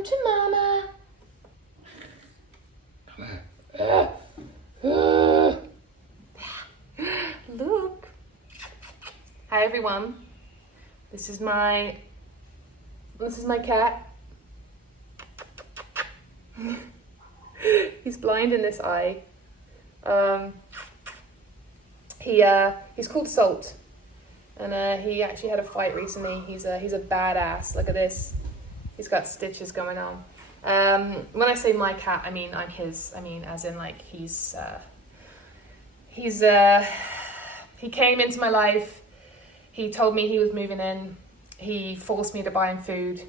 Come to mama. Look. Hi everyone. This is my cat. He's blind in this eye. He's called Salt, and he actually had a fight recently. He's a badass. Look at this. He's got stitches going on. When I say my cat, I mean I'm his. I mean as in like he came into my life. He told me he was moving in. He forced me to buy him food,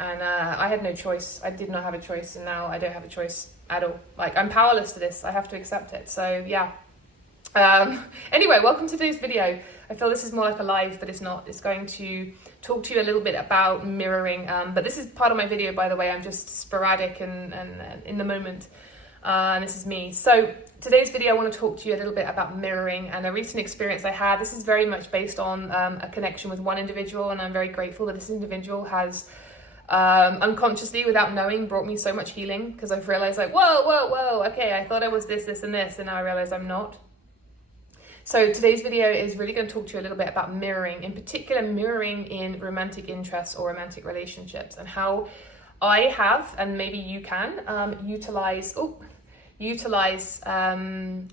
and I had no choice. I did not have a choice, and now I don't have a choice at all. Like, I'm powerless to this. I have to accept it. So yeah. Anyway, welcome to today's video. I feel this is more like a live, but it's not. It's going to talk to you a little bit about mirroring. But this is part of my video, by the way. I'm just sporadic and in the moment. And this is me. So today's video, I want to talk to you a little bit about mirroring and a recent experience I had. This is very much based on a connection with one individual, and I'm very grateful that this individual has unconsciously, without knowing, brought me so much healing, because I've realized like, whoa, okay, I thought I was this, and this, and now I realize I'm not. So today's video is really going to talk to you a little bit about mirroring, in particular mirroring in romantic interests or romantic relationships, and how I have, and maybe you can, utilize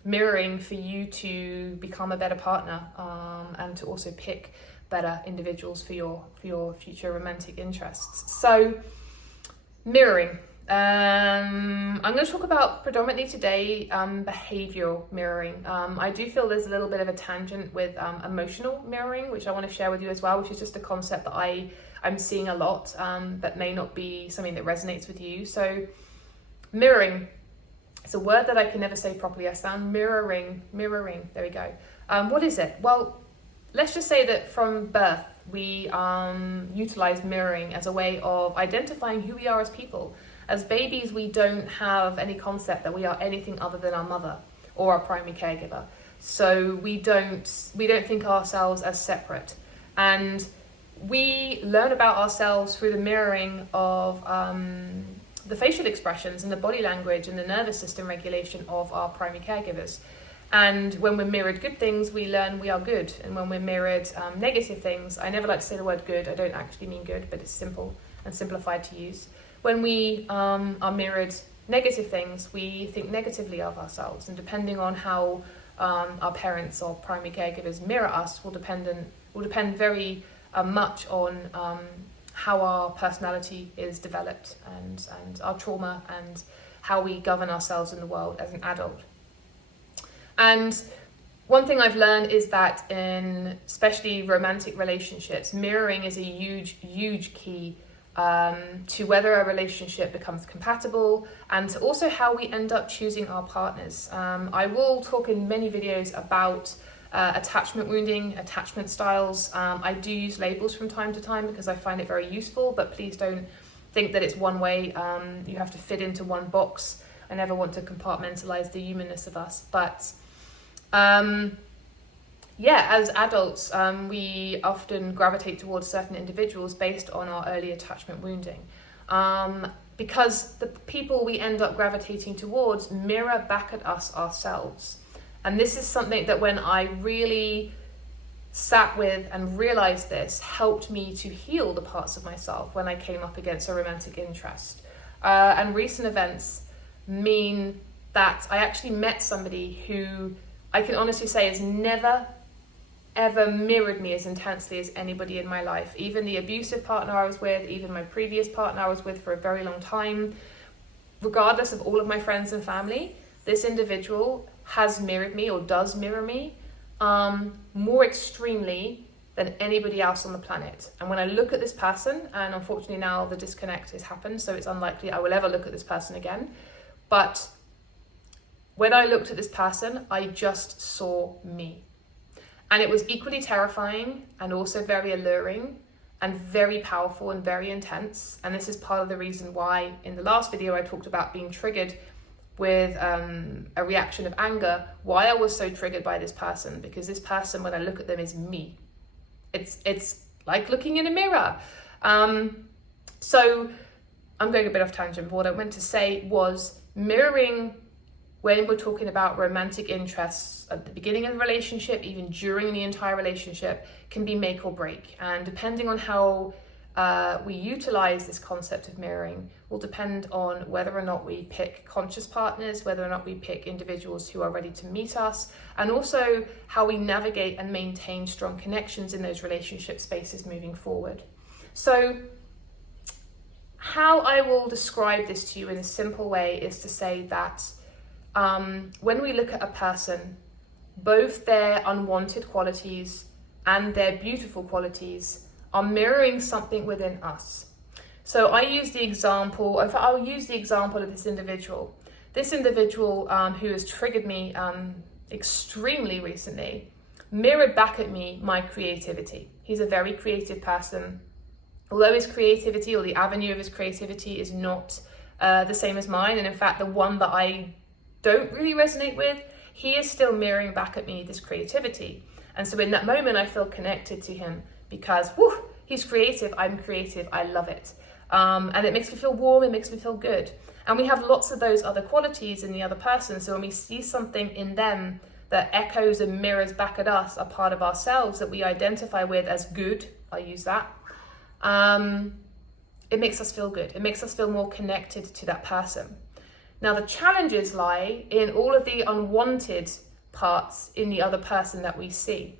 mirroring for you to become a better partner, and to also pick better individuals for your future romantic interests. So mirroring. I'm going to talk about predominantly today behavioral mirroring. I do feel there's a little bit of a tangent with emotional mirroring, which I want to share with you as well, which is just a concept that I'm seeing a lot, that may not be something that resonates with you. So mirroring, it's a word that I can never say properly. I sound mirroring, there we go. What is it? Well, let's just say that from birth we utilize mirroring as a way of identifying who we are as people. As babies, we don't have any concept that we are anything other than our mother or our primary caregiver. So we don't think ourselves as separate. And we learn about ourselves through the mirroring of the facial expressions and the body language and the nervous system regulation of our primary caregivers. And when we're mirrored good things, we learn we are good. And when we're mirrored negative things, I never like to say the word good. I don't actually mean good, but it's simple and simplified to use. When we are mirrored negative things, we think negatively of ourselves. And depending on how our parents or primary caregivers mirror us will depend very much on how our personality is developed and our trauma and how we govern ourselves in the world as an adult. And one thing I've learned is that in especially romantic relationships, mirroring is a huge key to whether a relationship becomes compatible, and to also how we end up choosing our partners. I will talk in many videos about attachment wounding, attachment styles. I do use labels from time to time because I find it very useful, but please don't think that it's one way. You have to fit into one box. I never want to compartmentalize the humanness of us, but as adults, we often gravitate towards certain individuals based on our early attachment wounding, because the people we end up gravitating towards mirror back at us ourselves. And this is something that when I really sat with and realized this, helped me to heal the parts of myself when I came up against a romantic interest. And recent events mean that I actually met somebody who I can honestly say has never ever mirrored me as intensely as anybody in my life. Even the abusive partner I was with, even my previous partner I was with for a very long time, regardless of all of my friends and family, this individual has mirrored me or does mirror me more extremely than anybody else on the planet. And when I look at this person, and unfortunately now the disconnect has happened, so it's unlikely I will ever look at this person again, but when I looked at this person, I just saw me. And it was equally terrifying and also very alluring and very powerful and very intense. And this is part of the reason why in the last video I talked about being triggered with a reaction of anger, why I was so triggered by this person, because this person, when I look at them, is me. It's like looking in a mirror. So I'm going a bit off tangent, but what I meant to say was mirroring when we're talking about romantic interests at the beginning of the relationship, even during the entire relationship, can be make or break. And depending on how we utilize this concept of mirroring will depend on whether or not we pick conscious partners, whether or not we pick individuals who are ready to meet us, and also how we navigate and maintain strong connections in those relationship spaces moving forward. So how I will describe this to you in a simple way is to say that when we look at a person, both their unwanted qualities and their beautiful qualities are mirroring something within us. So I use the example, in fact, I'll use the example of this individual. This individual who has triggered me extremely recently mirrored back at me my creativity. He's a very creative person. Although his creativity, or the avenue of his creativity, is not the same as mine, and in fact the one that I don't really resonate with, he is still mirroring back at me this creativity. And so in that moment I feel connected to him because he's creative, I'm creative, I love it. And it makes me feel warm, it makes me feel good. And we have lots of those other qualities in the other person, so when we see something in them that echoes and mirrors back at us, a part of ourselves that we identify with as good, I use that, it makes us feel good. It makes us feel more connected to that person. Now the challenges lie in all of the unwanted parts in the other person that we see.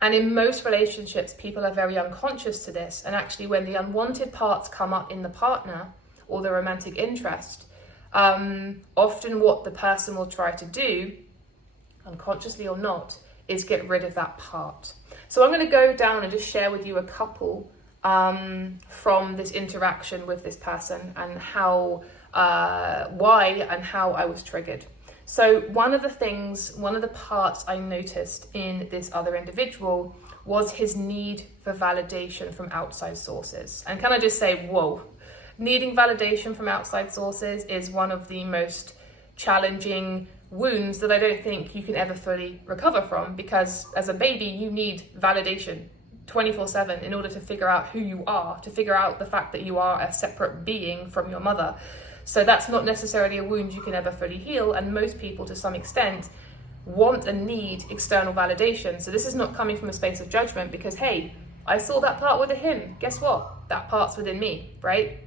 And in most relationships, people are very unconscious to this. And actually when the unwanted parts come up in the partner or the romantic interest, often what the person will try to do, unconsciously or not, is get rid of that part. So I'm going to go down and just share with you a couple from this interaction with this person and how, why and how I was triggered. So one of the parts I noticed in this other individual was his need for validation from outside sources. And can I just say, whoa, needing validation from outside sources is one of the most challenging wounds that I don't think you can ever fully recover from, because as a baby, you need validation 24/7 in order to figure out who you are, to figure out the fact that you are a separate being from your mother. So that's not necessarily a wound you can ever fully heal, and most people to some extent want and need external validation. So this is not coming from a space of judgment because, hey, I saw that part within him. Guess what? That part's within me, right?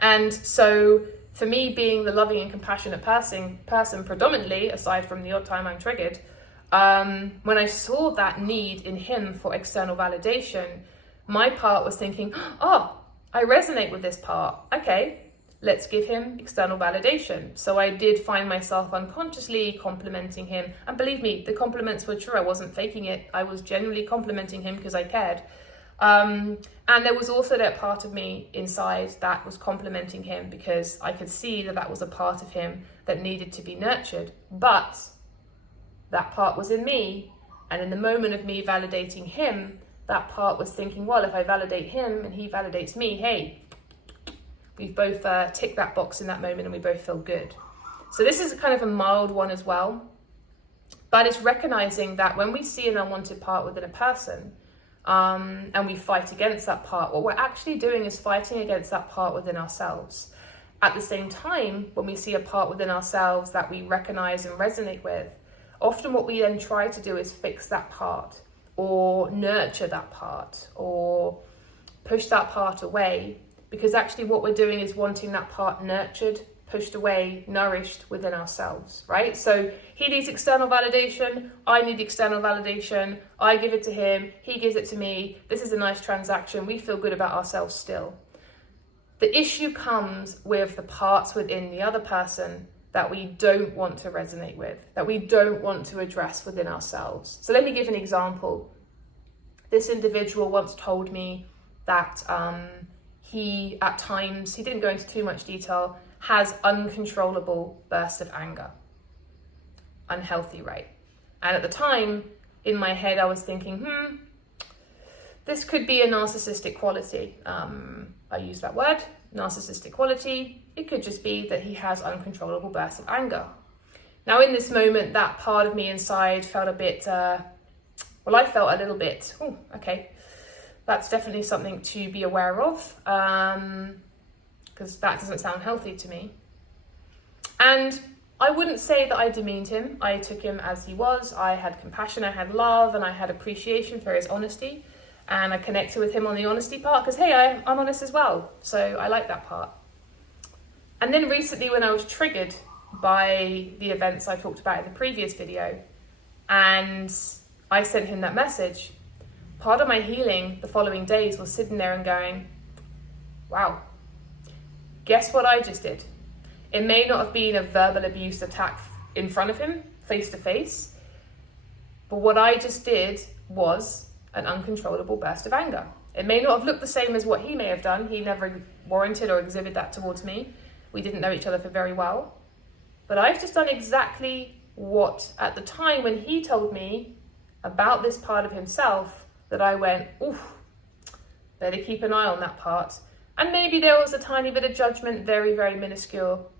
And so for me, being the loving and compassionate person predominantly, aside from the odd time I'm triggered, when I saw that need in him for external validation, my part was thinking, oh, I resonate with this part. Okay, let's give him external validation. So I did find myself unconsciously complimenting him. And believe me, the compliments were true. I wasn't faking it. I was genuinely complimenting him because I cared. And there was also that part of me inside that was complimenting him because I could see that that was a part of him that needed to be nurtured. But that part was in me. And in the moment of me validating him, that part was thinking, well, if I validate him and he validates me, hey, we've both ticked that box in that moment and we both feel good. So this is kind of a mild one as well. But it's recognizing that when we see an unwanted part within a person, and we fight against that part, what we're actually doing is fighting against that part within ourselves. At the same time, when we see a part within ourselves that we recognize and resonate with, often what we then try to do is fix that part or nurture that part or push that part away, because actually what we're doing is wanting that part nurtured, pushed away, nourished within ourselves, right? So he needs external validation, I need external validation, I give it to him, he gives it to me, this is a nice transaction, we feel good about ourselves still. The issue comes with the parts within the other person that we don't want to resonate with, that we don't want to address within ourselves. So let me give an example. This individual once told me that he, at times, he didn't go into too much detail, has uncontrollable bursts of anger. Unhealthy, right? And at the time, in my head, I was thinking, this could be a narcissistic quality. I use that word, narcissistic quality. It could just be that he has uncontrollable bursts of anger. Now, in this moment, that part of me inside felt a bit, I felt a little bit, okay, that's definitely something to be aware of. because that doesn't sound healthy to me. And I wouldn't say that I demeaned him. I took him as he was. I had compassion, I had love, and I had appreciation for his honesty. And I connected with him on the honesty part because, hey, I'm honest as well. So I like that part. And then recently when I was triggered by the events I talked about in the previous video, and I sent him that message, part of my healing the following days was sitting there and going, wow, guess what I just did? It may not have been a verbal abuse attack in front of him, face to face, but what I just did was an uncontrollable burst of anger. It may not have looked the same as what he may have done. He never warranted or exhibited that towards me. We didn't know each other for very well. But I've just done exactly what, at the time when he told me about this part of himself, that I went, oof, better keep an eye on that part. And maybe there was a tiny bit of judgment, very, very minuscule.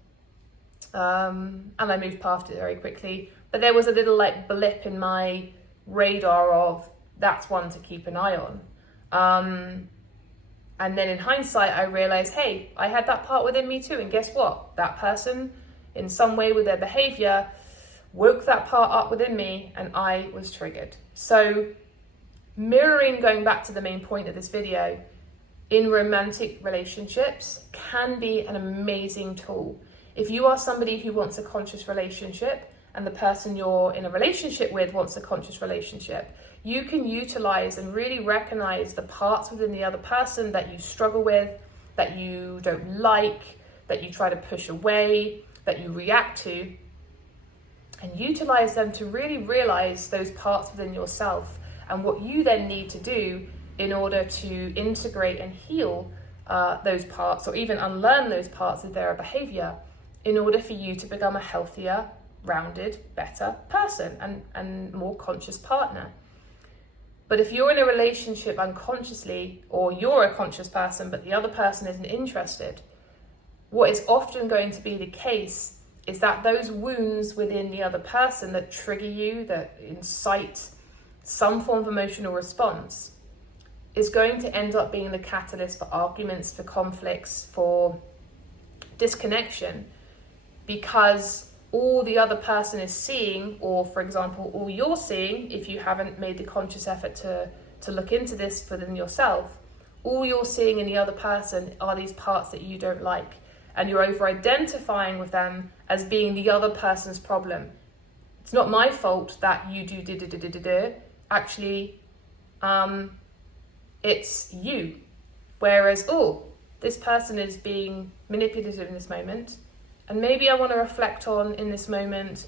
And I moved past it very quickly. But there was a little like blip in my radar of, that's one to keep an eye on. And then in hindsight, I realized, hey, I had that part within me too. And guess what? That person, in some way with their behavior, woke that part up within me and I was triggered. So mirroring, going back to the main point of this video, in romantic relationships can be an amazing tool. If you are somebody who wants a conscious relationship and the person you're in a relationship with wants a conscious relationship, you can utilize and really recognize the parts within the other person that you struggle with, that you don't like, that you try to push away, that you react to, and utilize them to really realize those parts within yourself and what you then need to do in order to integrate and heal those parts, or even unlearn those parts of their behavior, in order for you to become a healthier, rounded, better person and more conscious partner. But if you're in a relationship unconsciously, or you're a conscious person but the other person isn't interested, what is often going to be the case is that those wounds within the other person that trigger you, that incite some form of emotional response, is going to end up being the catalyst for arguments, for conflicts, for disconnection, because all the other person is seeing, or for example, all you're seeing, if you haven't made the conscious effort to look into this within yourself, all you're seeing in the other person are these parts that you don't like, and you're over-identifying with them as being the other person's problem. It's not my fault that you do. Actually, it's you. Whereas, this person is being manipulative in this moment, and maybe I want to reflect on, in this moment,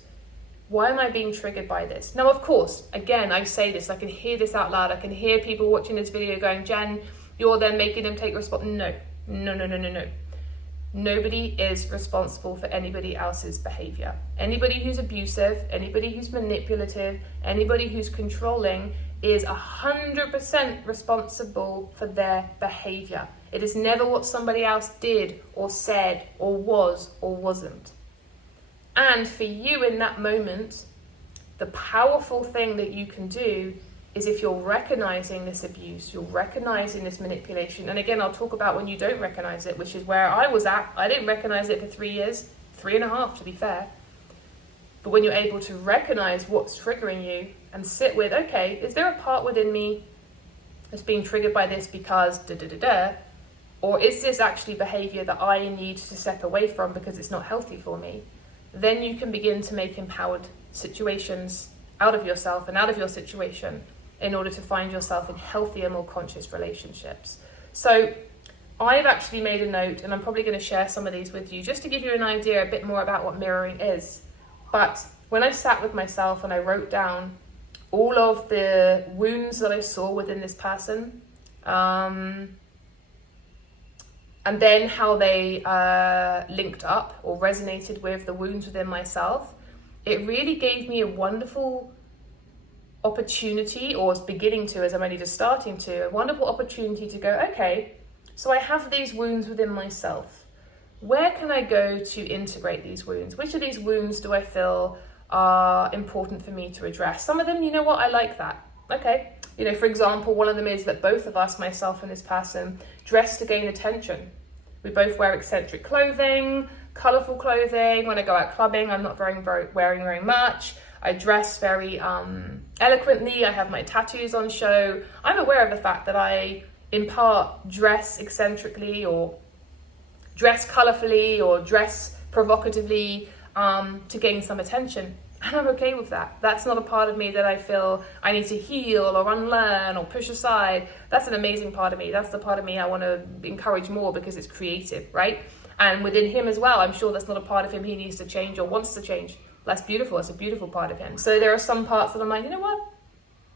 why am I being triggered by this? Now, of course, again, I say this, I can hear this out loud. I can hear people watching this video going, Jen, you're then making them take responsibility. No. Nobody is responsible for anybody else's behavior. Anybody who's abusive, anybody who's manipulative, anybody who's controlling is 100% responsible for their behavior. It is never what somebody else did or said or was or wasn't. And for you in that moment, the powerful thing that you can do is, if you're recognizing this abuse, you're recognizing this manipulation, and again, I'll talk about when you don't recognize it, which is where I was at. I didn't recognize it for 3 years, 3.5 to be fair. But when you're able to recognize what's triggering you and sit with, okay, is there a part within me that's being triggered by this because or is this actually behavior that I need to step away from because it's not healthy for me? Then you can begin to make empowered situations out of yourself and out of your situation in order to find yourself in healthier, more conscious relationships. So I've actually made a note, and I'm probably going to share some of these with you just to give you an idea a bit more about what mirroring is. But when I sat with myself and I wrote down all of the wounds that I saw within this person, and then how they linked up or resonated with the wounds within myself, it really gave me a wonderful opportunity, or is beginning to, as I'm only just starting to, a wonderful opportunity to go, okay, so I have these wounds within myself. Where can I go to integrate these wounds? Which of these wounds do I feel are important for me to address? Some of them, you know what, I like that. Okay. For example, one of them is that both of us, myself and this person, dress to gain attention. We both wear eccentric clothing, colourful clothing. When I go out clubbing, I'm not wearing very much. I dress very eloquently. I have my tattoos on show. I'm aware of the fact that I, in part, dress eccentrically or dress colourfully or dress provocatively to gain some attention. And I'm okay with that. That's not a part of me that I feel I need to heal or unlearn or push aside. That's an amazing part of me. That's the part of me I want to encourage more because it's creative, right? And within him as well, I'm sure that's not a part of him he needs to change or wants to change. That's beautiful. It's a beautiful part of him. So there are some parts that I'm like, you know what?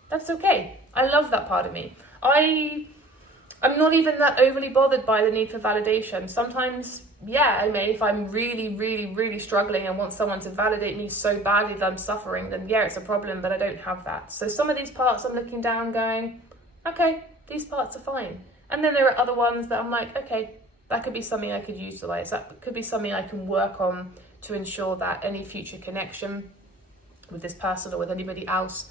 That's okay. I love that part of me. I'm not even that overly bothered by the need for validation. Sometimes, yeah, I may, if I'm really struggling and want someone to validate me so badly that I'm suffering, then yeah, it's a problem, but I don't have that. So some of these parts I'm looking down going, okay, these parts are fine. And then there are other ones that I'm like, okay, that could be something I could utilize. That could be something I can work on to ensure that any future connection with this person or with anybody else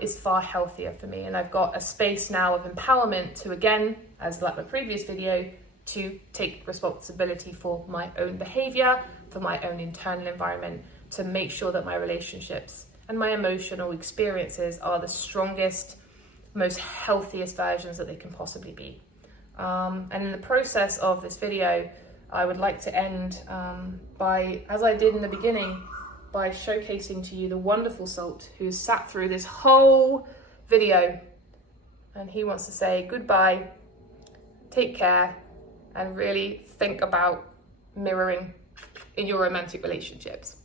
is far healthier for me. And I've got a space now of empowerment to, again, as like my previous video, to take responsibility for my own behavior, for my own internal environment, to make sure that my relationships and my emotional experiences are the strongest, most healthiest versions that they can possibly be. And in the process of this video, I would like to end by, as I did in the beginning, by showcasing to you the wonderful Salt, who's sat through this whole video, and he wants to say goodbye, take care, and really think about mirroring in your romantic relationships.